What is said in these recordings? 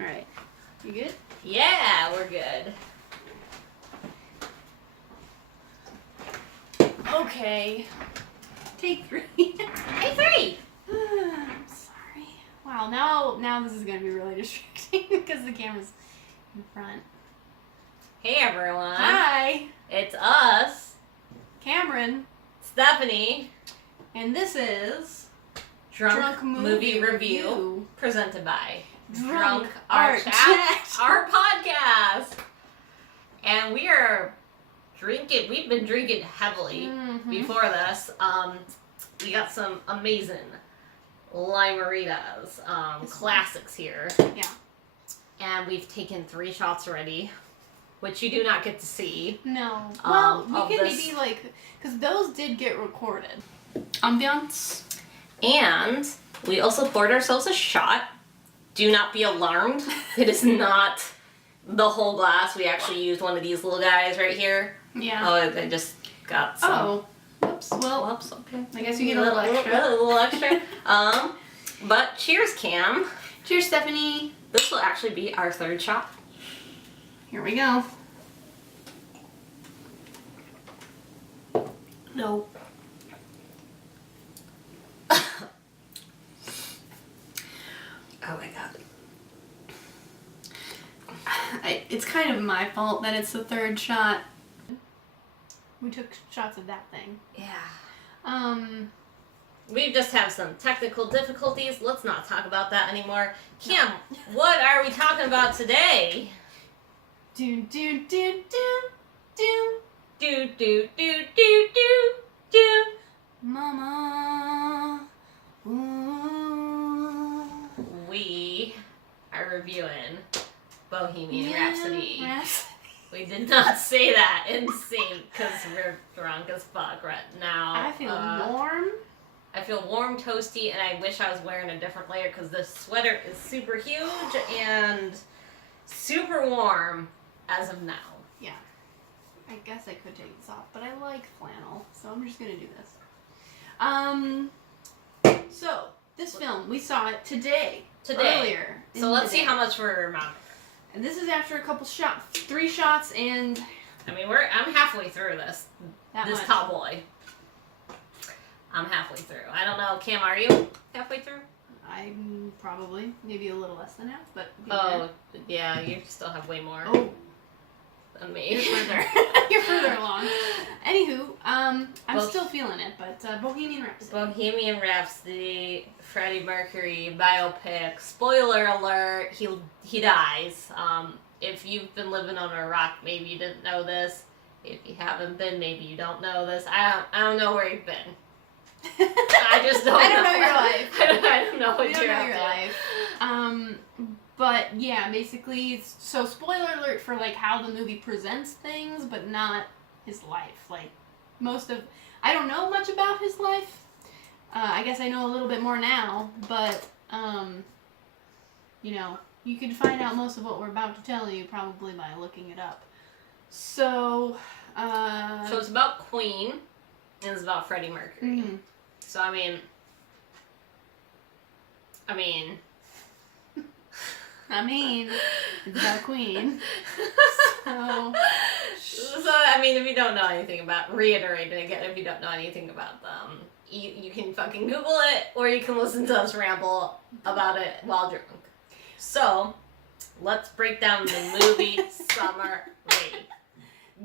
Alright. You good? Yeah, we're good. Okay. Take 3. Take 3! I'm sorry. Wow, now this is gonna be really distracting because the camera's in front. Hey everyone. Hi! It's us, Cameron. Stephanie, And this is Drunk Movie Review, presented by Drunk Art Chat. our podcast. And we are drinking, we've been drinking heavily before this. We got some amazing limeritas, classics here. Yeah. And we've taken 3 shots already, which you do not get to see. No. Well, we can this. maybe because those did get recorded. Ambiance. And we also poured ourselves a shot. Do not be alarmed. It is not the whole glass. We actually used one of these little guys right here. Yeah. Oh, I just got some. Oh. Whoops. Well, Whoops, okay. I guess you get a little extra. A little extra. But cheers, Cam. Cheers, Stephanie. This will actually be our 3rd shot. Here we go. No. Oh my god. It's kind of my fault that it's the 3rd shot. We took shots of that thing. Yeah. We just have some technical difficulties. Let's not talk about that anymore. Kim, what are we talking about today? Do do do do do. Do do do do do do. Mama. Ooh. We are reviewing Bohemian Yeah, Rhapsody. Rhapsody. We did not say that in sync because we're drunk as fuck right now. I feel warm. I feel warm, toasty, and I wish I was wearing a different layer because this sweater is super huge and super warm as of now. Yeah. I guess I could take this off, but I like flannel, so I'm just gonna do this. So this film, we saw it today. Earlier. So let's see how much we're remembering. And this is after a couple shots, 3 shots, and I mean, I'm halfway through this much. tall boy. I'm halfway through. I don't know, Cam, are you halfway through? I'm probably maybe a little less than half, but Yeah, you still have way more than me. You're further. You're further along. Anywho, I'm still feeling it, but Bohemian Rhapsody. Bohemian Rhapsody, Freddie Mercury biopic. Spoiler alert: he dies. If you've been living on a rock, maybe you didn't know this. If you haven't been, maybe you don't know this. I don't know where you've been. I just don't. I don't know your life. I don't know what you don't know your life. But yeah, basically, so spoiler alert for like how the movie presents things, but not his life. Like I don't know much about his life. I guess I know a little bit more now, but you can find out most of what we're about to tell you probably by looking it up. So it's about Queen, and it's about Freddie Mercury. Mm-hmm. So I mean, it's about Queen. So I mean, if you don't know anything about, reiterate it again, if you don't know anything about them, you can fucking Google it, or you can listen to us ramble about it while drunk. So, let's break down the movie summary.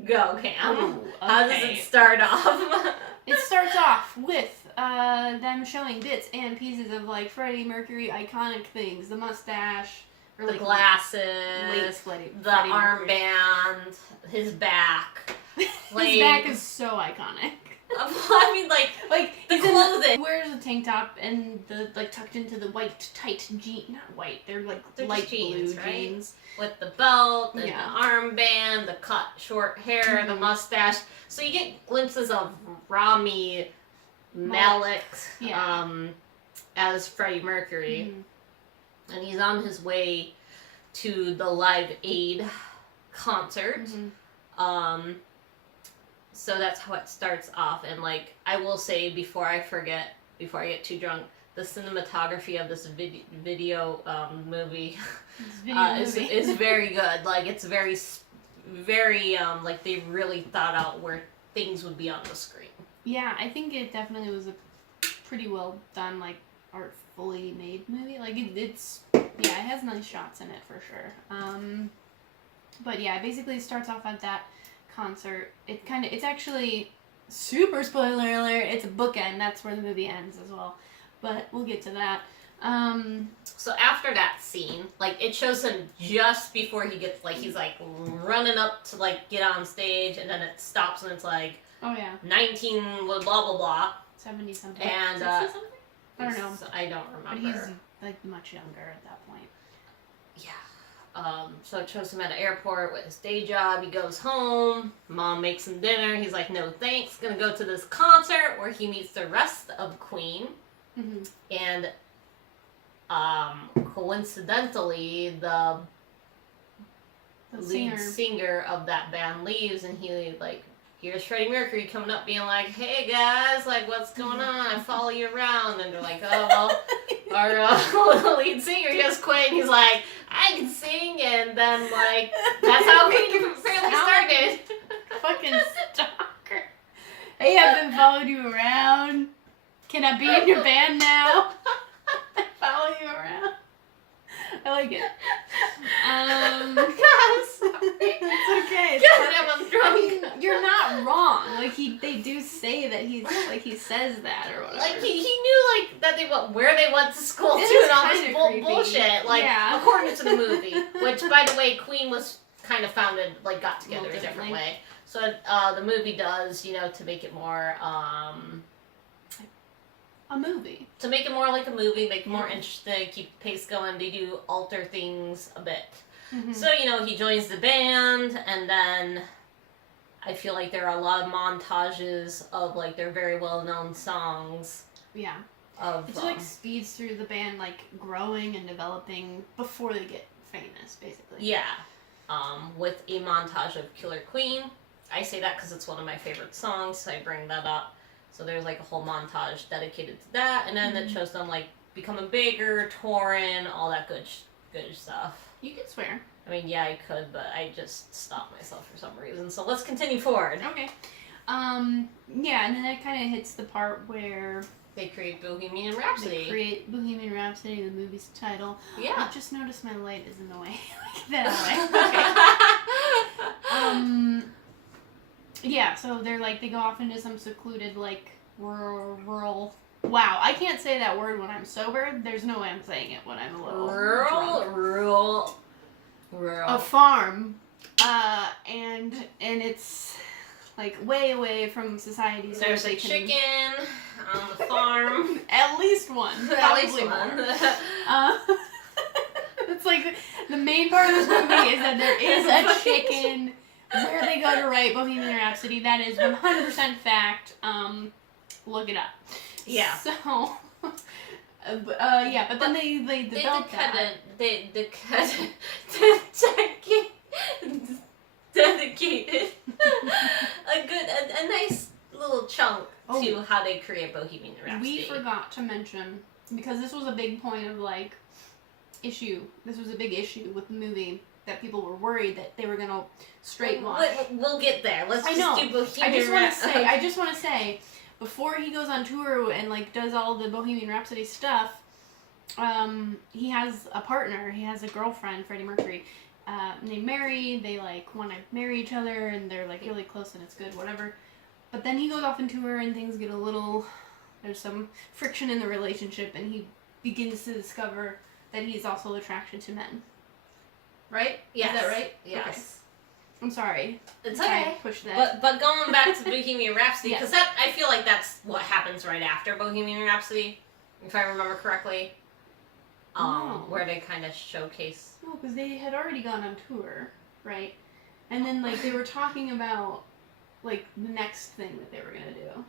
Go, Cam. Ooh, okay. How does it start off? It starts off with them showing bits and pieces of like Freddie Mercury iconic things, the mustache, or the like glasses, the armband, his back. His back is so iconic. I mean, like the clothing. He wears a tank top and the tucked into the white tight jeans. Not white, they're light jeans, blue right? jeans. With the belt and the armband, the cut short hair, the mustache. So you get glimpses of Rami Malek as Freddie Mercury. Mm-hmm. And he's on his way to the Live Aid concert. Mm-hmm. So that's how it starts off. And I will say before I get too drunk, the cinematography of this video movie, This video movie. is very good. Like, it's very like they really thought out where things would be on the screen. Yeah, I think it definitely was a pretty well done, like, artfully made movie. Like, it's it has nice shots in it for sure. But yeah, it basically starts off at that concert. It's actually super spoiler alert. It's a bookend. That's where the movie ends as well. But we'll get to that. So after that scene, like, it shows him just before he gets, like, he's like running up to like get on stage, and then it stops and it's like, oh yeah, 19 blah blah blah, 70 something, and 60 something. I don't know. I don't But remember. he's like much younger at that point. Yeah. So it shows him at an airport with his day job. He goes home. Mom makes him dinner. He's like, no thanks. Gonna go to this concert where he meets the rest of Queen. Mm-hmm. And coincidentally, the lead singer of that band leaves, and he like here's Freddie Mercury coming up being like, hey guys, like, what's going on? I follow you around. And they're like, oh, well, our lead singer just quit. And he's like, I can sing. And then, like, that's how Queen apparently started. Fucking stalker. Hey, I've been following you around. Can I be in your band now? I follow you around. I like it. God, sorry. It's okay. God, I'm drunk. I mean, you're not wrong. Like, they do say that he says that or whatever. Like, he knew, like, that where they went to school, It too, is and all kinda this creepy. bullshit. Like, Yeah. according to the movie, which, by the way, Queen was kind of founded, like, got together a different differently. way. So, the movie does, to make it more, A movie. to make it more like a movie, make it more interesting, keep the pace going, they do alter things a bit. Mm-hmm. So, he joins the band, and then I feel like there are a lot of montages of, like, their very well-known songs. Yeah. Of, It just, like, speeds through the band, like, growing and developing before they get famous, basically. yeah. With a montage of Killer Queen. I say that because it's one of my favorite songs, so I bring that up. So there's, like, a whole montage dedicated to that, and then it shows them, like, becoming bigger, touring, all that good stuff. You can swear. I mean, yeah, I could, but I just stopped myself for some reason. So let's continue forward. Okay. Yeah, and then it kind of hits the part where They create Bohemian Rhapsody. they create Bohemian Rhapsody, the movie's title. Yeah. I just noticed my light is in the way. Get that away. Okay. Yeah, so they're like, they go off into some secluded, like, rural. Wow, I can't say that word when I'm sober. There's no way I'm saying it when I'm a little drunk. Rural. A farm, and it's like way away from society. So There's they a can, chicken on the farm. At least one. At least Probably one. more. It's like the main part of this movie is that there is a chicken where they go to write Bohemian Rhapsody. That is 100% fact. Look it up. Yeah. So, yeah, but then they develop that. dedicated a nice little chunk to how they create Bohemian Rhapsody. We forgot to mention, because this was a big point of, like, issue. This was a big issue with the movie, that people were worried that they were gonna straight wash. We'll get there. Let's just do Bohemian Rhapsody. I just want to say, before he goes on tour and, like, does all the Bohemian Rhapsody stuff, he has a partner. He has a girlfriend, Freddie Mercury, named Mary. They, like, want to marry each other, and they're, like, really close, and it's good, whatever. But then he goes off on tour, and things get a little... There's some friction in the relationship, and he begins to discover that he's also attracted to men. Right? Yes. Is that right? Yes. Okay. I'm sorry. It's I okay. Push that. But going back to Bohemian Rhapsody, because Yes. I feel like that's what happens right after Bohemian Rhapsody, if I remember correctly. Where they kind of showcase. No, because they had already gone on tour, right? And then, like, they were talking about, like, the next thing that they were gonna do.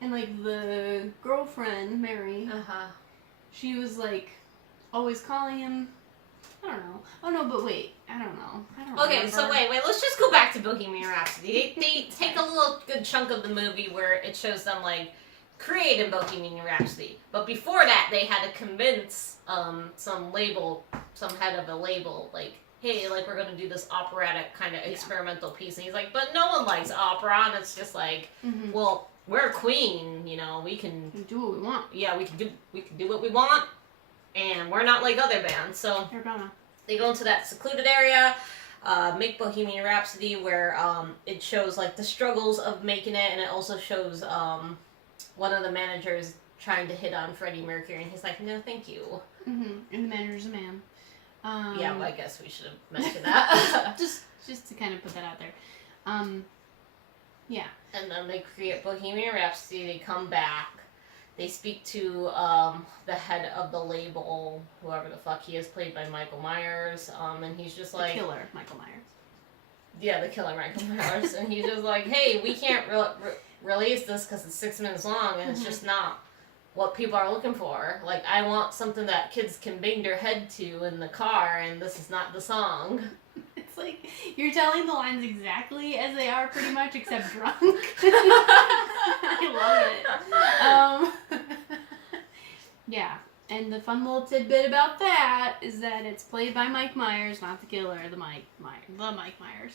And, like, the girlfriend, Mary, she was, like, always calling him. I don't know. Oh, no, but wait. I don't know. Okay, remember. so wait. Let's just go back to Bohemian Rhapsody. They take a little good chunk of the movie where it shows them, like, created Bohemian Rhapsody. But before that, they had to convince some head of a label, like, hey, like, we're going to do this operatic kind of experimental piece. And he's like, but no one likes opera. And it's just like, well, we're Queen, you know, we can do what we want. Yeah, we can do what we want. And we're not like other bands. So they go into that secluded area, make Bohemian Rhapsody, where it shows, like, the struggles of making it. And it also shows one of the managers trying to hit on Freddie Mercury. And he's like, no, thank you. And the manager's a man. Yeah, well, I guess we should have mentioned that. just to kind of put that out there. Yeah. And then they create Bohemian Rhapsody. They come back. They speak to the head of the label, whoever the fuck he is, played by Michael Myers. And he's just like... The killer, Michael Myers. Yeah, the killer, Michael Myers. And he's just like, hey, we can't release this because it's 6 minutes long, and it's just not what people are looking for. Like, I want something that kids can bang their head to in the car, and this is not the song. It's like, you're telling the lines exactly as they are, pretty much, except drunk. I love it. Yeah, and the fun little tidbit about that is that it's played by Mike Myers, not the killer, the Mike Myers. The Mike Myers.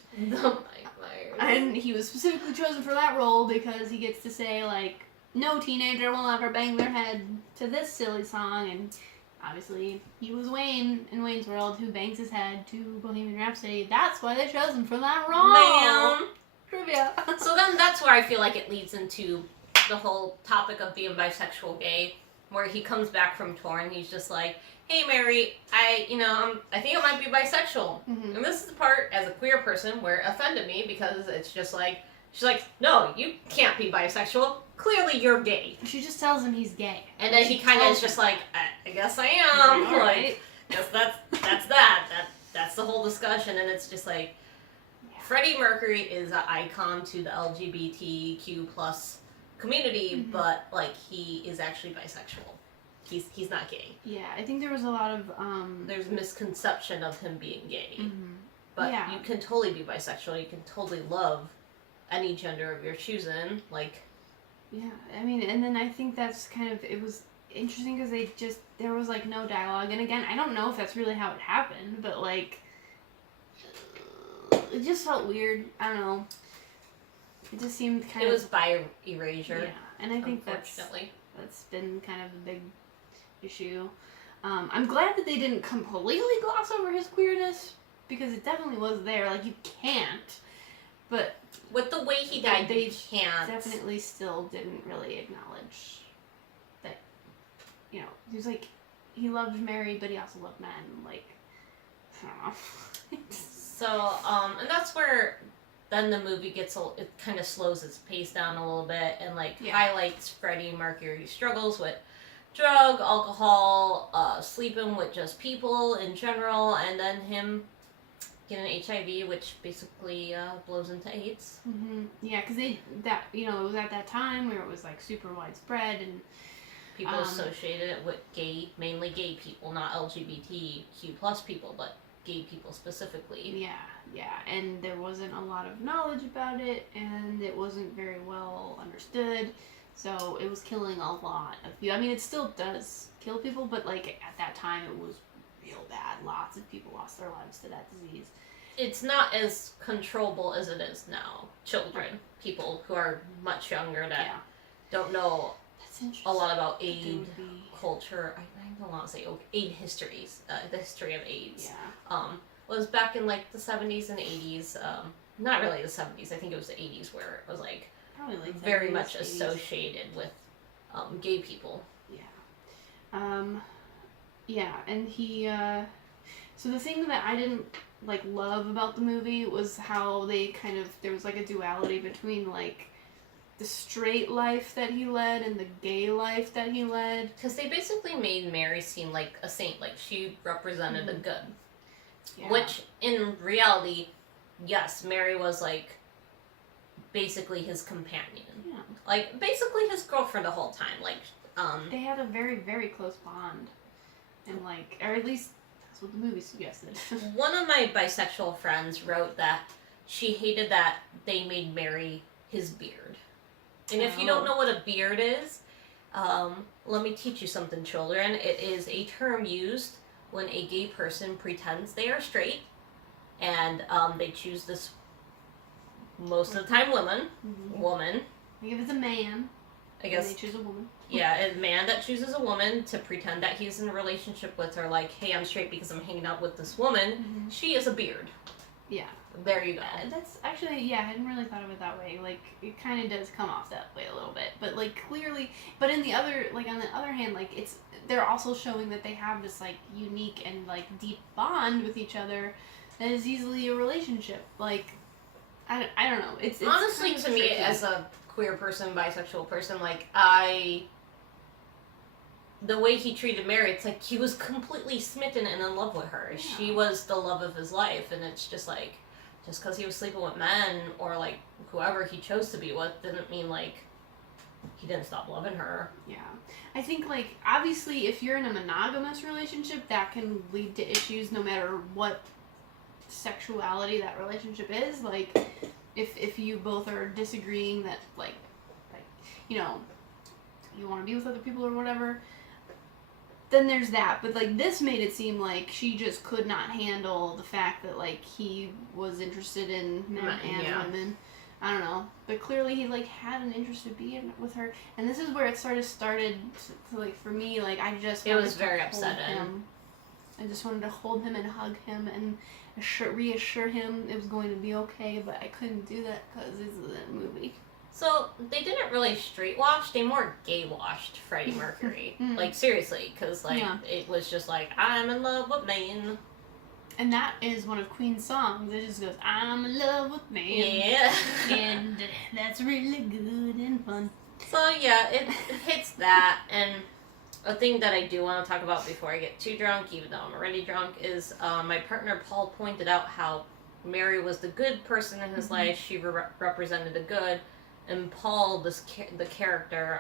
And he was specifically chosen for that role because he gets to say, like, no teenager will ever bang their head to this silly song, and obviously he was Wayne in Wayne's World who bangs his head to Bohemian Rhapsody. That's why they chose him for that role. Bam! Trivia. So then that's where I feel like it leads into the whole topic of being bisexual gay, where he comes back from tour and he's just like, hey Mary, I think I might be bisexual. And this is the part, as a queer person, where it offended me, because it's just like, she's like, no, you can't be bisexual. Clearly you're gay. She just tells him he's gay. And then he kind of is just like, I guess I am. All right. Guess that's that. That's the whole discussion. And it's just like, Freddie Mercury is an icon to the LGBTQ plus community, but, like, he is actually bisexual. He's not gay. Yeah, I think there was a lot of there's misconception of him being gay. But you can totally be bisexual. You can totally love any gender of your choosing. Like, yeah, I mean, and then I think that's kind of, it was interesting because there was, like, no dialogue. And again, I don't know if that's really how it happened, but, like, it just felt weird. I don't know. It just seemed kind of... It was by erasure. Yeah, and I think that's been kind of a big issue. I'm glad that they didn't completely gloss over his queerness, because it definitely was there. Like, you can't. But... with the way he died, they can't. Definitely still didn't really acknowledge that, you know, he was like, he loved Mary, but he also loved men. Like, I don't know. So, and that's where then the movie it kind of slows its pace down a little bit and, like, highlights Freddie Mercury's struggles with drug, alcohol, sleeping with just people in general, and then him getting HIV, which basically blows into AIDS. Yeah, because it was at that time where it was, like, super widespread, and people associated it with mainly gay people, not LGBTQ plus people, but gay people specifically. Yeah, and there wasn't a lot of knowledge about it, and it wasn't very well understood, so it was killing a lot of people. I mean, it still does kill people, but, like, at that time it was real bad. Lots of people lost their lives to that disease. It's not as controllable as it is now. Children, people who are much younger that don't know a lot about AIDS culture. I don't want to say AIDS histories, the history of AIDS. Was back in, like, the 70s and 80s. Not really the 70s. I think it was the 80s where it was, like, probably like very 70s, much 80s. associated with gay people. Yeah, and he, so the thing that I didn't, like, love about the movie was how they kind of, there was, like, a duality between, like, the straight life that he led and the gay life that he led. Because they basically made Mary seem like a saint, like she represented the good. Yeah. Which, in reality, yes, Mary was, like, basically his companion. Yeah. Like, basically his girlfriend the whole time. Like, they had a very, very close bond. And, like, or at least that's what the movie suggested. One of my bisexual friends wrote that she hated that they made Mary his beard. And if you don't know what a beard is, Let me teach you something, children. It is a term used when a gay person pretends they are straight, and they choose this, most of the time, woman. Like if it's a man, I guess they choose a woman. Yeah, a man that chooses a woman to pretend that he's in a relationship with her, like, hey, I'm straight because I'm hanging out with this woman. She is a beard. Yeah. There you go. That's actually, yeah, I hadn't really thought of it that way. Like, it kind of does come off that way a little bit. But, like, clearly, but in the other, like, on the other hand, like, they're also showing that they have this, like, unique and, like, deep bond with each other that is easily a relationship. Like, I don't know. It's honestly, kind of to me, tricky. as a queer person, bisexual person, like, the way he treated Mary, it's like he was completely smitten and in love with her. Yeah. She was the love of his life, and it's just like, just because he was sleeping with men or like whoever he chose to be with didn't mean like he didn't stop loving her. Yeah. I think, like, obviously if you're in a monogamous relationship, that can lead to issues no matter what sexuality that relationship is. Like, if you both are disagreeing that, like you know, you want to be with other people or whatever, then there's that. But, like, this made it seem like she just could not handle the fact that, like, he was interested in men and women. I don't know. But clearly he, like, had an interest in being with her. And this is where it started to, like, for me, like, I just wanted to very hold upsetting. him. I just wanted to hold him and hug him and reassure him it was going to be okay, but I couldn't do that because this is a movie. So, they didn't really straight wash, they more gay washed Freddie Mercury. Like, seriously, because, like, it was just like, I'm in love with man. And that is one of Queen's songs. It just goes, I'm in love with man. Yeah. And that's really good and fun. So, yeah, it hits that, and a thing that I do want to talk about before I get too drunk, even though I'm already drunk, is my partner Paul pointed out how Mary was the good person in his life. She represented the good. And Paul, the character,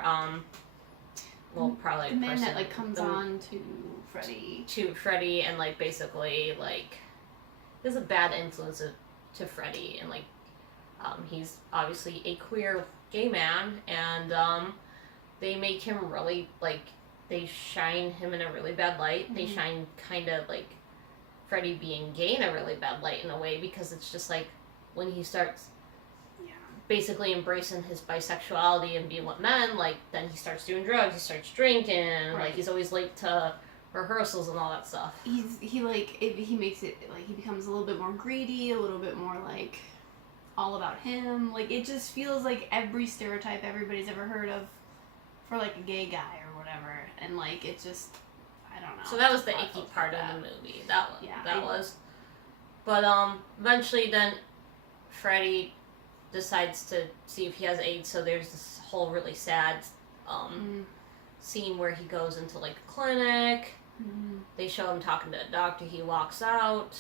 well, probably the man that, like, comes on to Freddie, and, like, basically, like, is a bad influence to Freddie, and, like, he's obviously a queer gay man, and they make him really, like, they shine him in a really bad light. They shine kind of, like, Freddie being gay in a really bad light in a way, because it's just like when he starts basically embracing his bisexuality and being with men, like, then he starts doing drugs, he starts drinking, like, he's always late to rehearsals and all that stuff. He makes it, like, he becomes a little bit more greedy, a little bit more, like, all about him. Like, it just feels like every stereotype everybody's ever heard of for, like, a gay guy or whatever, and, like, it just, I don't know. So that was the icky part of the movie. That was. But, eventually then Freddie decides to see if he has AIDS, so there's this whole really sad scene where he goes into, like, a clinic. They show him talking to a doctor. He walks out.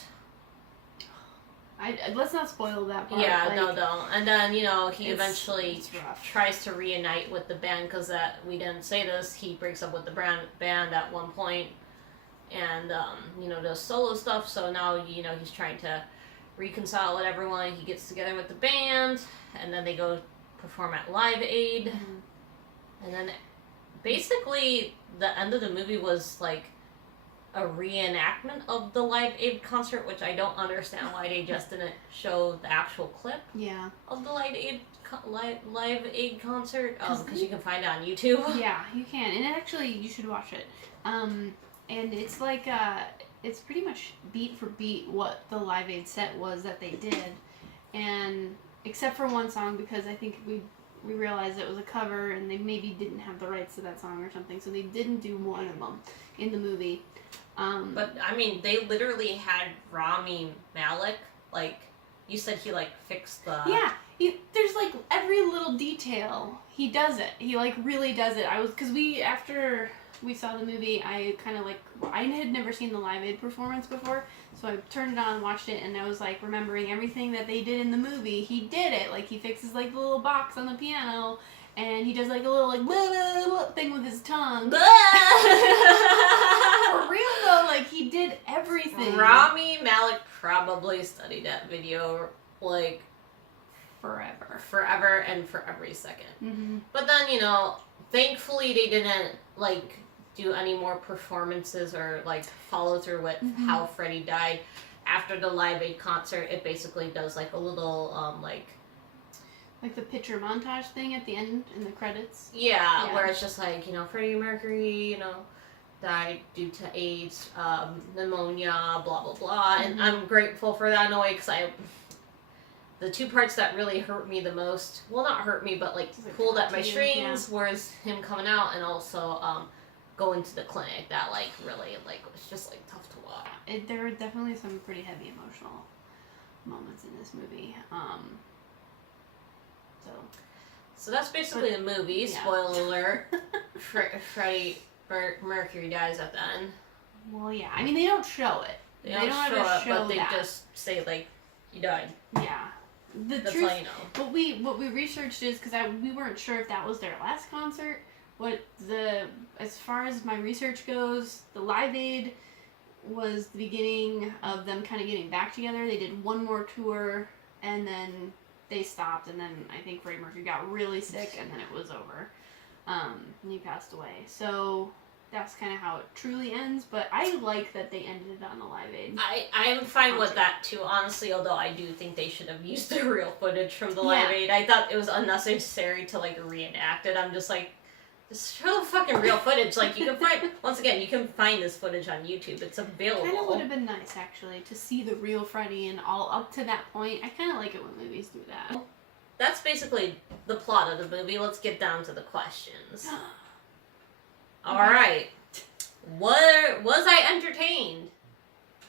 Let's not spoil that part. Yeah, like, no. And then, you know, he eventually tries to reunite with the band, because we didn't say this, he breaks up with the band at one point and, you know, does solo stuff. So now, you know, he's trying to reconcile with everyone. He gets together with the band, and then they go perform at Live Aid. And then basically the end of the movie was like a reenactment of the Live Aid concert, which I don't understand why they just didn't show the actual clip of the Live Aid concert, because you can find it on YouTube. Yeah, you can, and actually you should watch it. And it's like it's pretty much beat for beat what the Live Aid set was that they did, and except for one song, because I think we realized it was a cover and they maybe didn't have the rights to that song or something, so they didn't do one of them in the movie. But I mean, they literally had Rami Malek, like, you said he, like, fixed the... Yeah, there's, like, every little detail, he does it. He, like, really does it. Because after we saw the movie, I kind of, like, I had never seen the Live Aid performance before, so I turned it on, watched it, and I was, like, remembering everything that they did in the movie. He did it. Like, he fixes, like, the little box on the piano, and he does, like, a little, like, blah, blah, blah, thing with his tongue. For real, though, like, he did everything. Rami Malek probably studied that video, like, forever. And for every second. Mm-hmm. But then, you know, thankfully they didn't, like, do any more performances or, like, follow through with how Freddie died. After the Live Aid concert, it basically does, like, a little, like the picture montage thing at the end in the credits. Yeah, where it's just like, you know, Freddie Mercury, you know, died due to AIDS, pneumonia, blah, blah, blah. And I'm grateful for that in a way, because the two parts that really hurt me the most, well, not hurt me, but, like, pulled at my strings, was him coming out and also going to the clinic. That, like, really, like, was just, like, tough to watch. There were definitely some pretty heavy emotional moments in this movie. So that's basically the movie. Yeah. Spoiler alert. Freddie Mercury dies at the end. Well, yeah. I mean, they don't show it. They don't show it, but they just say, like, you died. Yeah. That's all you know. What we researched is, because we weren't sure if that was their last concert. As far as my research goes, the Live Aid was the beginning of them kind of getting back together. They did one more tour, and then they stopped, and then I think Freddie Mercury got really sick, and then it was over. And he passed away. So that's kind of how it truly ends, but I like that they ended it on the Live Aid. I am fine with that too, honestly, although I do think they should have used the real footage from the Live Aid. I thought it was unnecessary to, like, reenact it. I'm just like, just show the fucking real footage. Like, you can find, once again, you can find this footage on YouTube. It's available. Kind of would have been nice, actually, to see the real Freddie and all up to that point. I kind of like it when movies do that. That's basically the plot of the movie. Let's get down to the questions. Alright. Was I entertained?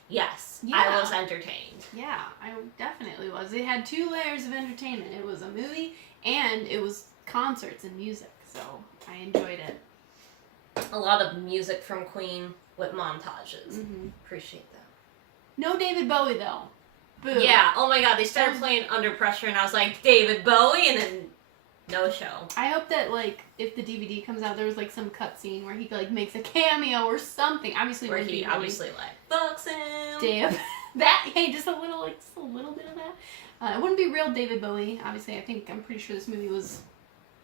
Yes, I was entertained. Yeah, I definitely was. It had two layers of entertainment. It was a movie, and it was concerts and music, so I enjoyed it. A lot of music from Queen with montages. Appreciate that. No David Bowie, though. Boo. Yeah, oh my god, they started playing Under Pressure, and I was like, David Bowie, and then no show. I hope that, like, if the DVD comes out, there was, like, some cutscene where he, like, makes a cameo or something. Obviously, where he obviously, like, fucks him. Damn. That, hey, just a little bit of that. It wouldn't be real David Bowie. Obviously, I'm pretty sure this movie was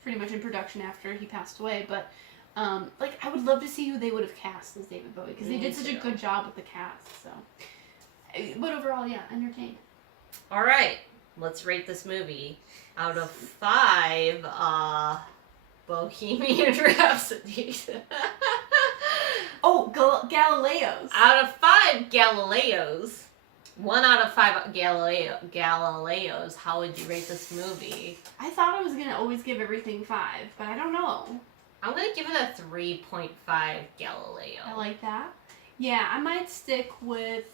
pretty much in production after he passed away, but, like, I would love to see who they would have cast as David Bowie, because they did such a good job with the cast, so. But overall, yeah, entertained. Alright, let's rate this movie. Out of 5, Bohemian Rhapsody. Oh, Galileos. Out of 5 Galileos. 1 out of 5 Galileos. How would you rate this movie? I thought I was going to always give everything 5, but I don't know. I'm going to give it a 3.5 Galileo. I like that. Yeah, I might stick with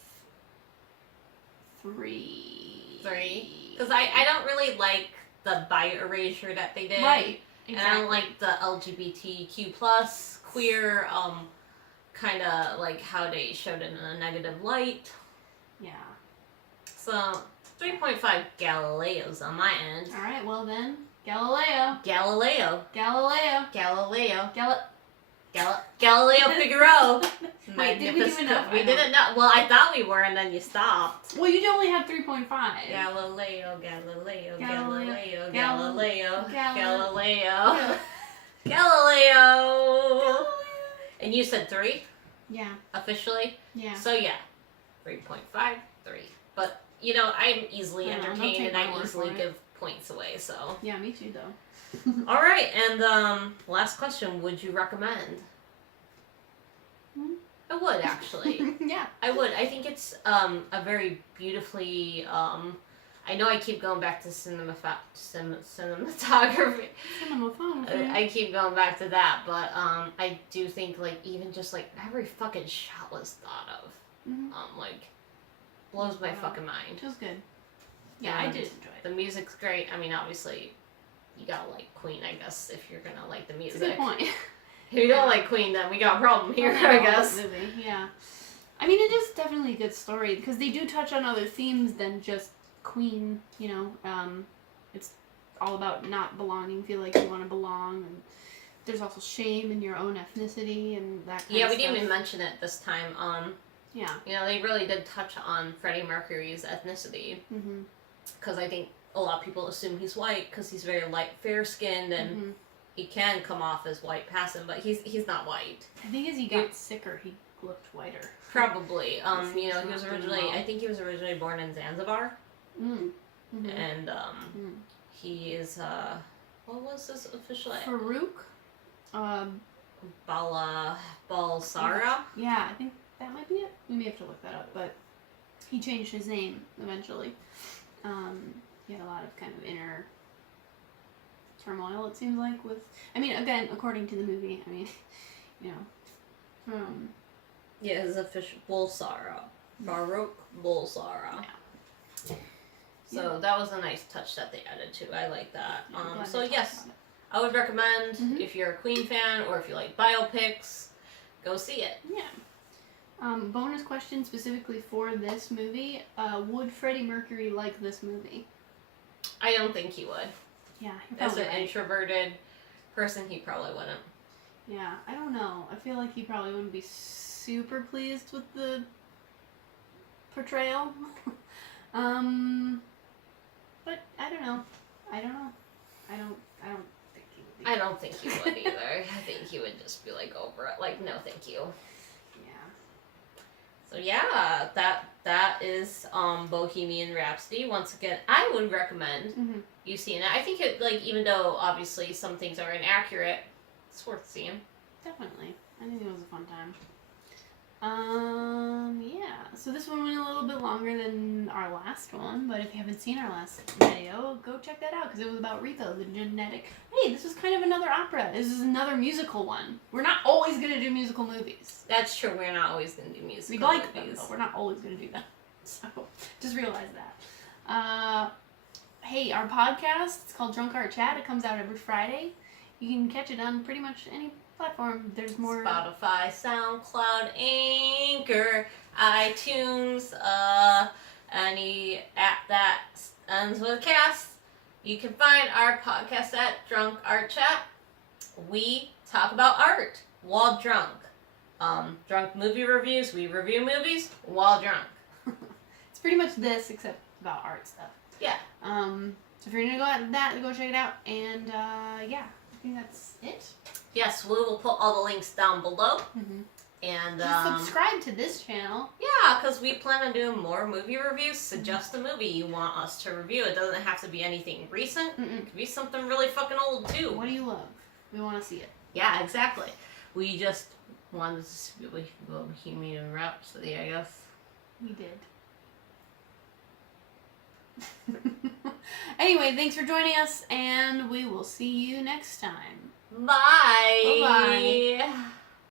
3. 3? Because I don't really like the bite erasure that they did. Right. Exactly. And I don't like the LGBTQ plus queer, kind of like how they showed it in a negative light. Yeah. So, 3.5 Galileos on my end. Alright, well then, Galileo. Galileo. Galileo Figaro. Wait, did we do enough? We didn't know. Well, I thought we were, and then you stopped. Well, you only had 3.5. Galileo. And you said 3? Yeah. Officially? Yeah. So yeah, 3.5, 3. But, you know, I'm easily entertained, and I easily give points away, so. Yeah, me too, though. Alright, and last question, would you recommend? I would, actually. Yeah. I would. I think it's a very beautifully, I know I keep going back to cinematography. I keep going back to that, but I do think, like, even just, like, every fucking shot was thought of. Like, blows my fucking mind. It was good. Yeah, I did enjoy it. The music's great. I mean, obviously, you gotta like Queen, I guess, if you're gonna like the music. That's a good point. If you don't like Queen, then we got a problem here, I guess. Movie. Yeah. I mean, it is definitely a good story, because they do touch on other themes than just Queen, you know. It's all about not belonging, feel like you want to belong, and there's also shame in your own ethnicity and that kind of stuff. Yeah, we didn't even mention it this time. Yeah. You know, they really did touch on Freddie Mercury's ethnicity. Because I think a lot of people assume he's white because he's very light, fair-skinned, and he can come off as white passing, but he's not white. I think as he got sicker, he looked whiter. Probably. You know, he was originally, I think he was originally born in Zanzibar. Mm-hmm. And he is, what was his official name? Farouk? Balsara? Yeah, I think that might be it. We may have to look that up, but he changed his name eventually. He had a lot of kind of inner turmoil, it seems like, with... I mean, again, according to the movie, I mean, you know... Yeah, his official... Balsara. Farouk Balsara. Yeah. So that was a nice touch that they added to. I like that. Yeah, So yes, I would recommend if you're a Queen fan or if you like biopics, go see it. Yeah. Bonus question specifically for this movie: would Freddie Mercury like this movie? I don't think he would. Yeah, as an introverted person, he probably wouldn't. Yeah, I don't know. I feel like he probably wouldn't be super pleased with the portrayal. But I don't know. I don't think he would. I don't think he would either. I think he would just be like over it. Like, no, thank you. Yeah. So yeah, that is Bohemian Rhapsody. Once again, I would recommend you seeing it. I think it, like, even though obviously some things are inaccurate, it's worth seeing. Definitely. I think it was a fun time. Yeah. So this one went a little bit longer than our last one, but if you haven't seen our last video, go check that out because it was about Rico, the genetic. Hey, this was kind of another opera. This is another musical one. We're not always gonna do musical movies. That's true. We're not always gonna do musical We like movies. them, but we're not always gonna do them. So just realize that. Hey, our podcast, it's called Drunk Art Chat. It comes out every Friday. You can catch it on pretty much any platform. There's more... Spotify, SoundCloud, Anchor, iTunes, any app that ends with cast. You can find our podcast at Drunk Art Chat. We talk about art while drunk. Drunk movie reviews. We review movies while drunk. It's pretty much this, except about art stuff. Yeah. So if you're gonna go at that, go check it out. And yeah, I think that's it. Yes, we will put all the links down below. And just subscribe to this channel. Yeah, because we plan on doing more movie reviews. Suggest a movie you want us to review. It doesn't have to be anything recent. It could be something really fucking old too. What do you love? We want to see it. Yeah, exactly. We just wanted to see Bohemian Rhapsody, I guess. We did. Anyway, thanks for joining us, and we will see you next time. Bye. Bye-bye.